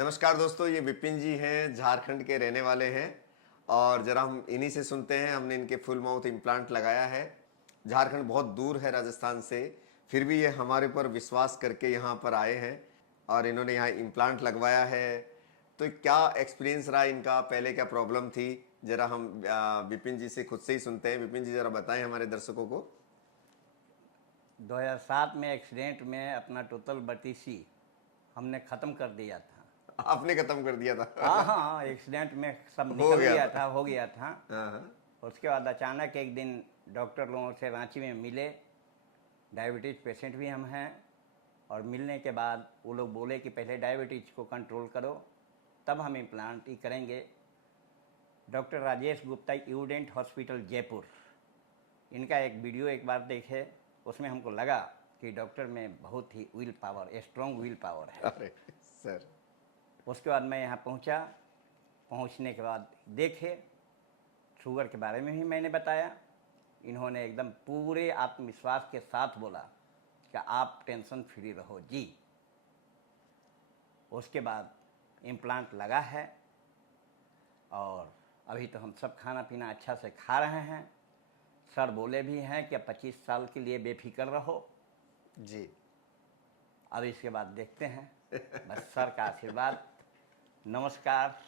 नमस्कार दोस्तों, ये विपिन जी हैं, झारखंड के रहने वाले हैं और ज़रा हम इन्हीं से सुनते हैं। हमने इनके फुल माउथ इम्प्लांट लगाया है। झारखंड बहुत दूर है राजस्थान से, फिर भी ये हमारे ऊपर विश्वास करके यहाँ पर आए हैं और इन्होंने यहाँ इम्प्लांट लगवाया है। तो क्या एक्सपीरियंस रहा इनका, पहले क्या प्रॉब्लम थी, ज़रा हम विपिन जी से खुद से ही सुनते हैं। विपिन जी ज़रा बताएं हमारे दर्शकों को। 2007 में एक्सीडेंट में अपना टोटल बत्तीसी हमने ख़त्म कर दिया था। आपने ख़त्म कर दिया था? हाँ, एक्सीडेंट में सब हो निकल गया गया था। था, हो गया था। हाँ हाँ। उसके बाद अचानक एक दिन डॉक्टर लोगों से रांची में मिले, डायबिटीज़ पेशेंट भी हम हैं, और मिलने के बाद वो लोग बोले कि पहले डायबिटीज़ को कंट्रोल करो, तब हम इम्प्लांट ही करेंगे। डॉक्टर राजेश गुप्ता, यूडेंट हॉस्पिटल जयपुर, इनका एक वीडियो एक बार देखे, उसमें हमको लगा कि डॉक्टर में बहुत he will power, strong will power है। अरे सर। उसके बाद मैं यहाँ पहुँचा। पहुँचने के बाद देखे, शुगर के बारे में भी मैंने बताया। इन्होंने एकदम पूरे आत्मविश्वास के साथ बोला कि आप टेंशन फ्री रहो जी। उसके बाद इम्प्लांट लगा है और अभी तो हम सब खाना पीना अच्छा से खा रहे हैं। सर बोले भी हैं कि 25 साल के लिए बेफिक्र रहो जी। अब इसके बाद देखते हैं। बस सर का आशीर्वाद। नमस्कार।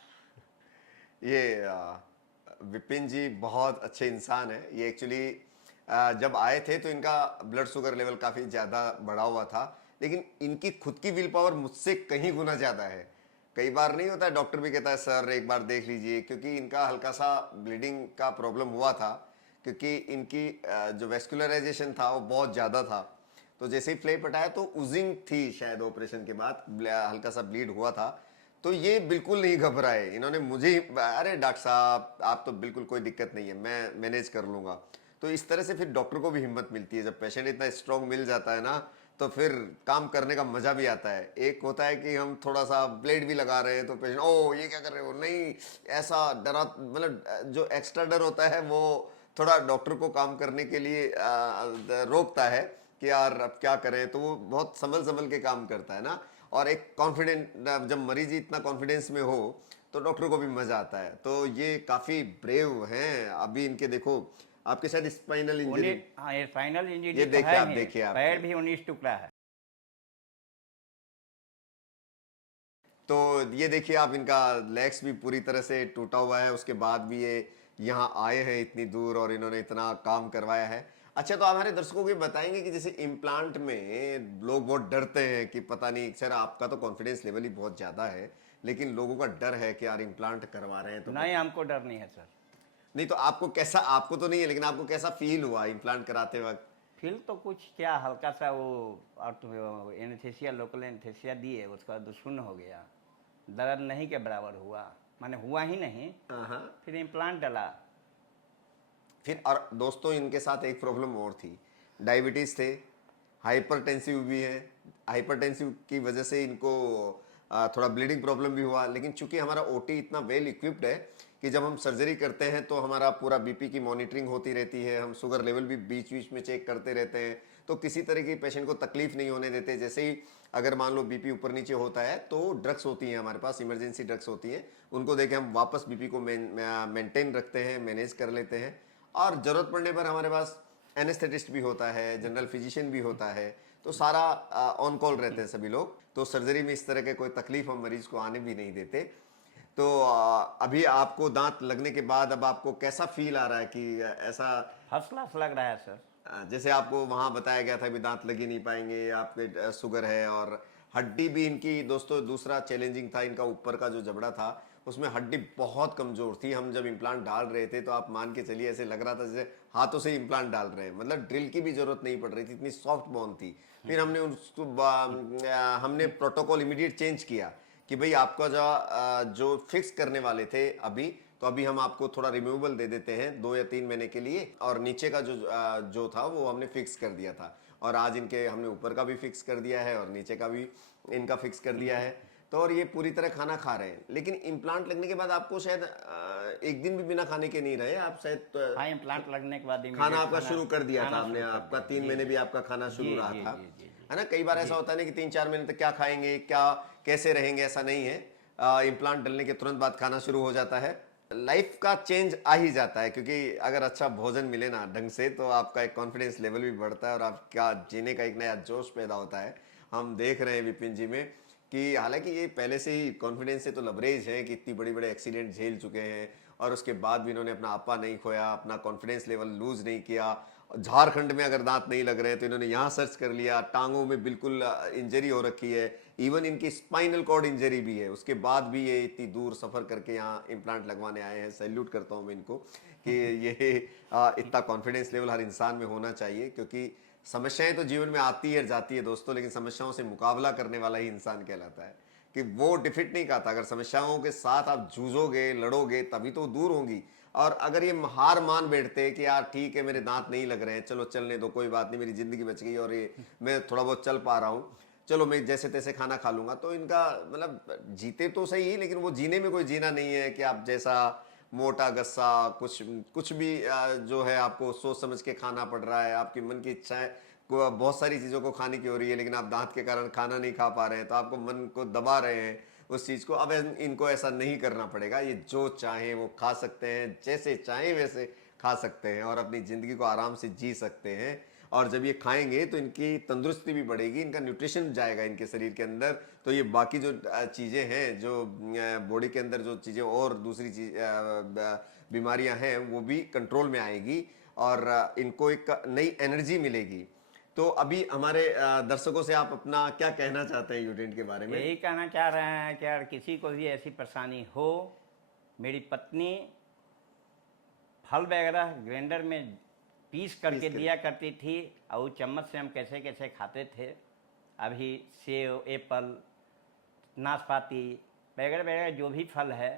ये विपिन जी बहुत अच्छे इंसान है। ये एक्चुअली जब आए थे तो इनका ब्लड शुगर लेवल काफ़ी ज़्यादा बढ़ा हुआ था, लेकिन इनकी खुद की विल पावर मुझसे कहीं गुना ज़्यादा है। कई बार नहीं होता है, डॉक्टर भी कहता है सर एक बार देख लीजिए, क्योंकि इनका हल्का सा ब्लीडिंग का प्रॉब्लम हुआ था, क्योंकि इनकी जो वेस्कुलराइजेशन था वो बहुत ज़्यादा था। तो जैसे ही फ्लेट हटाया तो उजिंग थी, शायद ऑपरेशन के बाद हल्का सा ब्लीड हुआ था। तो ये बिल्कुल नहीं घबराए, इन्होंने मुझे अरे डॉक्टर साहब आप तो बिल्कुल कोई दिक्कत नहीं है, मैं मैनेज कर लूँगा। तो इस तरह से फिर डॉक्टर को भी हिम्मत मिलती है। जब पेशेंट इतना स्ट्रांग मिल जाता है ना, तो फिर काम करने का मज़ा भी आता है। एक होता है कि हम थोड़ा सा ब्लेड भी लगा रहे हैं तो पेशेंट ओ ये क्या कर रहे हो, नहीं ऐसा डरा, मतलब जो एक्स्ट्रा डर होता है वो थोड़ा डॉक्टर को काम करने के लिए रोकता है कि यार अब क्या करें। तो वो बहुत संभल संभल के काम करता है ना। और एक कॉन्फिडेंट, जब मरीज ही इतना कॉन्फिडेंस में हो तो डॉक्टर को भी मजा आता है। तो ये काफी ब्रेव हैं। अभी इनके देखो, आपके शायद स्पाइनल इंजरी, हाँ, ये फाइनल इंजरी ये तो देखिए, है आप ही। देखिए आप, पैर भी 19 टुकड़ा है। तो ये देखिए आप, इनका लेग्स भी पूरी तरह से टूटा हुआ है। उसके बाद भी ये यहाँ आए हैं इतनी दूर और इन्होंने इतना काम करवाया है। अच्छा, तो आप हमारे दर्शकों को ये बताएंगे कि जैसे इम्प्लांट में लोग बहुत डरते हैं कि पता नहीं, सर आपका तो कॉन्फिडेंस लेवल ही बहुत ज़्यादा है, लेकिन लोगों का डर है कि यार इम्प्लांट करवा रहे हैं तो नहीं, हमको डर नहीं है सर। नहीं, तो आपको कैसा, आपको तो नहीं है लेकिन आपको कैसा फील हुआ इम्प्लांट कराते वक्त? फील तो कुछ क्या, हल्का सा वो और एनेस्थीसिया, लोकल एनेस्थीसिया दिए, उसका बाद शून्य हो गया। दर्द नहीं के बराबर हुआ, माने हुआ ही नहीं। हाँ। फिर इम्प्लांट डला। फिर और दोस्तों, इनके साथ एक प्रॉब्लम और थी, डायबिटीज़ थे, हाइपरटेंसिव भी है। हाइपरटेंसिव की वजह से इनको थोड़ा ब्लीडिंग प्रॉब्लम भी हुआ। लेकिन चूंकि हमारा ओटी इतना वेल इक्विप्ड है कि जब हम सर्जरी करते हैं तो हमारा पूरा बीपी की मॉनिटरिंग होती रहती है, हम शुगर लेवल भी बीच बीच में चेक करते रहते हैं, तो किसी तरह की पेशेंट को तकलीफ नहीं होने देते। जैसे ही अगर मान लो बीपी ऊपर नीचे होता है तो ड्रग्स होती हैं हमारे पास, इमरजेंसी ड्रग्स होती हैं, उनको देके हम वापस बीपी को मेंटेन रखते हैं, मैनेज कर लेते हैं। और ज़रूरत पड़ने पर हमारे पास एनेस्थेटिस्ट भी होता है, जनरल फिजिशियन भी होता है, तो सारा ऑन कॉल रहते हैं सभी लोग। तो सर्जरी में इस तरह के कोई तकलीफ हम मरीज को आने भी नहीं देते। तो अभी आपको दांत लगने के बाद अब आपको कैसा फील आ रहा है कि ऐसा फर्स्ट क्लास लग रहा है सर। जैसे आपको वहां बताया गया था कि दांत लग ही नहीं पाएंगे, आपके शुगर है, और हड्डी भी इनकी दोस्तों दूसरा चैलेंजिंग था, इनका ऊपर का जो जबड़ा था उसमें हड्डी बहुत कमजोर थी। हम जब इम्प्लांट डाल रहे थे तो आप मान के चलिए ऐसे लग रहा था जैसे हाथों से इम्प्लांट डाल रहे हैं, मतलब ड्रिल की भी जरूरत नहीं पड़ रही थी, इतनी सॉफ्ट बोन थी। फिर हमने उसको हमने प्रोटोकॉल इमीडिएट चेंज किया कि भाई आपका जो फिक्स करने वाले थे अभी, तो अभी हम आपको थोड़ा रिमूवेबल दे देते हैं 2 या 3 महीने के लिए, और नीचे का जो था वो हमने फिक्स कर दिया था। और आज इनके हमने ऊपर का भी फिक्स कर दिया है और नीचे का भी इनका फिक्स कर दिया है। तो और ये पूरी तरह खाना खा रहे हैं। लेकिन इम्प्लांट लगने के बाद आपको शायद एक दिन भी बिना खाने के नहीं रहे आप शायद। हाँ, इम्प्लांट लगने के बाद खाना आपका शुरू कर दिया था आपने, शुरू कर आपका दिया। 3 जी, महीने जी। भी आपका खाना शुरू जी, रहा जी, था, जी, जी, जी। है ना। कई बार ऐसा होता है ना कि 3-4 महीने तक क्या खाएंगे, क्या कैसे रहेंगे, ऐसा नहीं है। इम्प्लांट डलने के तुरंत बाद खाना शुरू हो जाता है। लाइफ का चेंज आ ही जाता है, क्योंकि अगर अच्छा भोजन मिले ना ढंग से, तो आपका एक कॉन्फिडेंस लेवल भी बढ़ता है और आपका जीने का एक नया जोश पैदा होता है। हम देख रहे हैं विपिन जी में कि हालांकि ये पहले से ही कॉन्फिडेंस से तो लबरेज हैं कि इतनी बड़ी बड़े एक्सीडेंट झेल चुके हैं, और उसके बाद भी इन्होंने अपना आपा नहीं खोया, अपना कॉन्फिडेंस लेवल लूज नहीं किया। झारखंड में अगर दांत नहीं लग रहे हैं तो इन्होंने यहाँ सर्च कर लिया, टांगों में बिल्कुल इंजरी हो रखी है, इवन इनकी स्पाइनल कॉर्ड इंजरी भी है, उसके बाद भी ये इतनी दूर सफ़र करके यहाँ इम्प्लांट लगवाने आए हैं। सैल्यूट करता हूँ मैं इनको कि ये इतना कॉन्फिडेंस लेवल हर इंसान में होना चाहिए, क्योंकि समस्याएं तो जीवन में आती है जाती है दोस्तों, लेकिन समस्याओं से मुकाबला करने वाला ही इंसान कहलाता है, कि वो डिफिट नहीं खाता। अगर समस्याओं के साथ आप जूझोगे, लड़ोगे, तभी तो दूर होंगी। और अगर ये हार मान बैठते कि यार ठीक है मेरे दांत नहीं लग रहे हैं, चलो चलने दो, कोई बात नहीं, मेरी जिंदगी बच गई और ये मैं थोड़ा बहुत चल पा रहा हूँ, चलो मैं जैसे तैसे खाना खा लूंगा, तो इनका मतलब जीते तो सही ही, लेकिन वो जीने में कोई जीना नहीं है कि आप जैसा मोटा गस्सा कुछ कुछ भी जो है आपको सोच समझ के खाना पड़ रहा है, आपकी मन की इच्छाएं बहुत सारी चीज़ों को खाने की हो रही है, लेकिन आप दांत के कारण खाना नहीं खा पा रहे हैं, तो आपको मन को दबा रहे हैं उस चीज़ को। अब इनको ऐसा नहीं करना पड़ेगा, ये जो चाहें वो खा सकते हैं, जैसे चाहें वैसे खा सकते हैं और अपनी ज़िंदगी को आराम से जी सकते हैं। और जब ये खाएंगे तो इनकी तंदुरुस्ती भी बढ़ेगी, इनका न्यूट्रिशन जाएगा इनके शरीर के अंदर, तो ये बाकी जो चीज़ें हैं, जो बॉडी के अंदर जो चीज़ें और दूसरी चीज बीमारियां हैं, वो भी कंट्रोल में आएगी और इनको एक नई एनर्जी मिलेगी। तो अभी हमारे दर्शकों से आप अपना क्या कहना चाहते हैं यूडेंट के बारे में? यही कहना चाह रहे हैं कि अगर किसी को भी ऐसी परेशानी हो, मेरी पत्नी फल वगैरह ग्राइंडर में पीस करके दिया करती थी, और उस चम्मच से हम कैसे कैसे खाते थे। अभी सेब, एप्पल, नाशपाती वगैरह वगैरह जो भी फल है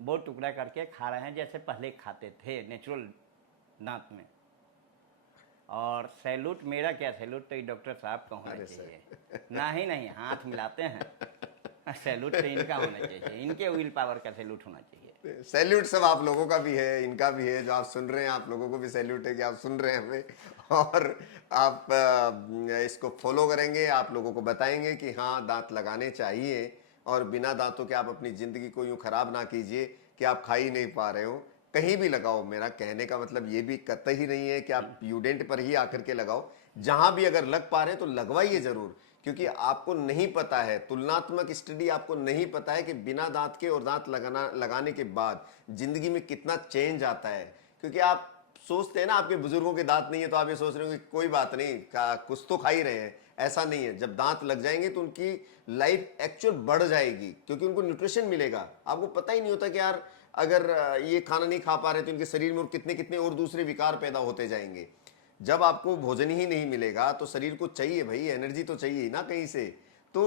वो टुकड़ा करके खा रहे हैं, जैसे पहले खाते थे नेचुरल दांत में। और सैल्यूट मेरा क्या, सैल्यूट तो डॉक्टर साहब का होना चाहिए। ना ही नहीं, हाथ मिलाते हैं, सैल्यूट तो इनका होना चाहिए, इनके विल पावर का सैल्यूट होना चाहिए। सैल्यूट सब आप लोगों का भी है, इनका भी है, जो आप सुन रहे हैं आप लोगों को भी सैल्यूट है कि आप सुन रहे हैं हमें, और आप इसको फॉलो करेंगे, आप लोगों को बताएंगे कि हाँ दांत लगाने चाहिए, और बिना दांतों के आप अपनी ज़िंदगी को यूँ ख़राब ना कीजिए कि आप खा ही नहीं पा रहे हो। कहीं भी लगाओ, मेरा कहने का मतलब ये भी कतई ही नहीं है कि आप यूडेंट पर ही आकर के लगाओ, जहां भी अगर लग पा रहे हैं तो लगवाइए ज़रूर, क्योंकि आपको नहीं पता है, तुलनात्मक स्टडी आपको नहीं पता है कि बिना दांत के और दांत लगाने के बाद ज़िंदगी में कितना चेंज आता है। क्योंकि आप सोचते हैं ना, आपके बुजुर्गों के दांत नहीं है तो आप ये सोच रहे हो कि कोई बात नहीं, कुछ तो खा ही रहे हैं, ऐसा नहीं है। जब दांत लग जाएंगे तो उनकी लाइफ एक्चुअल बढ़ जाएगी, क्योंकि उनको न्यूट्रिशन मिलेगा। आपको पता ही नहीं होता कि यार अगर ये खाना नहीं खा पा रहे तो इनके शरीर में और कितने कितने और दूसरे विकार पैदा होते जाएंगे। जब आपको भोजन ही नहीं मिलेगा तो शरीर को चाहिए भाई, एनर्जी तो चाहिए ना कहीं से। तो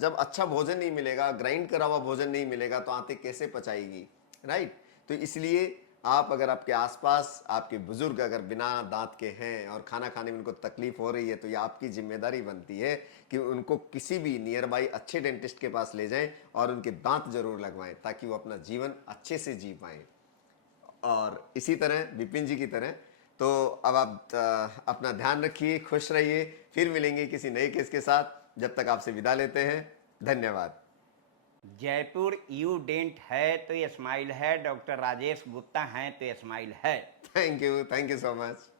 जब अच्छा भोजन नहीं मिलेगा, ग्राइंड करा हुआ भोजन नहीं मिलेगा, तो आंतें कैसे पचाएगी, राइट? तो इसलिए आप अगर आपके आसपास आपके बुजुर्ग अगर बिना दांत के हैं और खाना खाने में उनको तकलीफ हो रही है, तो ये आपकी जिम्मेदारी बनती है कि उनको किसी भी नियर बाई अच्छे डेंटिस्ट के पास ले जाएं और उनके दांत जरूर लगवाएं, ताकि वो अपना जीवन अच्छे से जी पाएं। और इसी तरह विपिन जी की तरह, तो अब आप अपना ध्यान रखिए, खुश रहिए, फिर मिलेंगे किसी नए केस के साथ। जब तक आपसे विदा लेते हैं, धन्यवाद। जयपुर यू डेंट है तो ये स्माइल है, डॉक्टर राजेश गुप्ता हैं तो ये स्माइल है। Thank you so much.